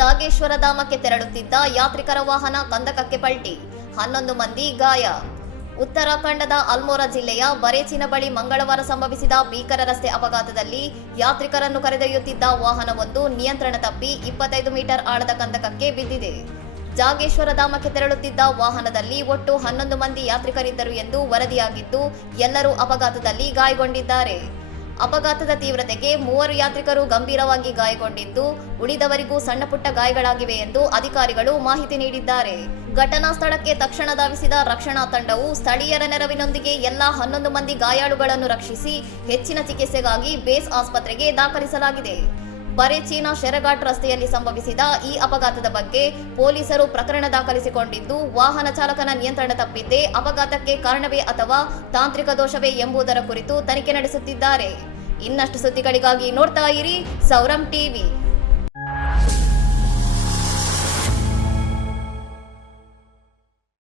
ಜಾಗೇಶ್ವರ ಧಾಮಕ್ಕೆ ತೆರಳುತ್ತಿದ್ದ ಯಾತ್ರಿಕರ ವಾಹನ ಕಂದಕಕ್ಕೆ ಪಲ್ಟಿ, 11 ಮಂದಿ ಗಾಯ. ಉತ್ತರಾಖಂಡದ ಅಲ್ಮೋರಾ ಜಿಲ್ಲೆಯ ಬರೇಚಿನ ಬಳಿ ಮಂಗಳವಾರ ಸಂಭವಿಸಿದ ಭೀಕರ ರಸ್ತೆ ಅಪಘಾತದಲ್ಲಿ ಯಾತ್ರಿಕರನ್ನು ಕರೆದೊಯ್ಯುತ್ತಿದ್ದ ವಾಹನವೊಂದು ನಿಯಂತ್ರಣ ತಪ್ಪಿ 25 ಮೀಟರ್ ಆಳದ ಕಂದಕಕ್ಕೆ ಬಿದ್ದಿದೆ. ಜಾಗೇಶ್ವರ ಧಾಮಕ್ಕೆ ತೆರಳುತ್ತಿದ್ದ ವಾಹನದಲ್ಲಿ ಒಟ್ಟು 11 ಮಂದಿ ಯಾತ್ರಿಕರಿದ್ದರು ಎಂದು ವರದಿಯಾಗಿದ್ದು, ಎಲ್ಲರೂ ಅಪಘಾತದಲ್ಲಿ ಗಾಯಗೊಂಡಿದ್ದಾರೆ. ಅಪಘಾತದ ತೀವ್ರತೆಗೆ 3 ಯಾತ್ರಿಕರು ಗಂಭೀರವಾಗಿ ಗಾಯಗೊಂಡಿದ್ದು, ಉಳಿದವರಿಗೂ ಸಣ್ಣಪುಟ್ಟ ಗಾಯಗಳಾಗಿವೆ ಎಂದು ಅಧಿಕಾರಿಗಳು ಮಾಹಿತಿ ನೀಡಿದ್ದಾರೆ. ಘಟನಾ ಸ್ಥಳಕ್ಕೆ ತಕ್ಷಣ ಧಾವಿಸಿದ ರಕ್ಷಣಾ ತಂಡವು ಸ್ಥಳೀಯರ ನೆರವಿನೊಂದಿಗೆ ಎಲ್ಲಾ 11 ಮಂದಿ ಗಾಯಾಳುಗಳನ್ನು ರಕ್ಷಿಸಿ ಹೆಚ್ಚಿನ ಚಿಕಿತ್ಸೆಗಾಗಿ ಬೇಸ್ ಆಸ್ಪತ್ರೆಗೆ ದಾಖಲಿಸಲಾಗಿದೆ. ಬರೇಚಿನ ಶೆರಘಾಟ್ ರಸ್ತೆಯಲ್ಲಿ ಸಂಭವಿಸಿದ ಈ ಅಪಘಾತದ ಬಗ್ಗೆ ಪೊಲೀಸರು ಪ್ರಕರಣ ದಾಖಲಿಸಿಕೊಂಡಿದ್ದು, ವಾಹನ ಚಾಲಕನ ನಿಯಂತ್ರಣ ತಪ್ಪಿದ್ದೇ ಅಪಘಾತಕ್ಕೆ ಕಾರಣವೇ ಅಥವಾ ತಾಂತ್ರಿಕ ದೋಷವೇ ಎಂಬುದರ ಕುರಿತು ತನಿಖೆ ನಡೆಸುತ್ತಿದ್ದಾರೆ. ಇನ್ನಷ್ಟು ಸುದ್ದಿಗಳಿಗಾಗಿ ನೋಡ್ತಾ ಇರಿ ಸೌರಂ ಟಿವಿ.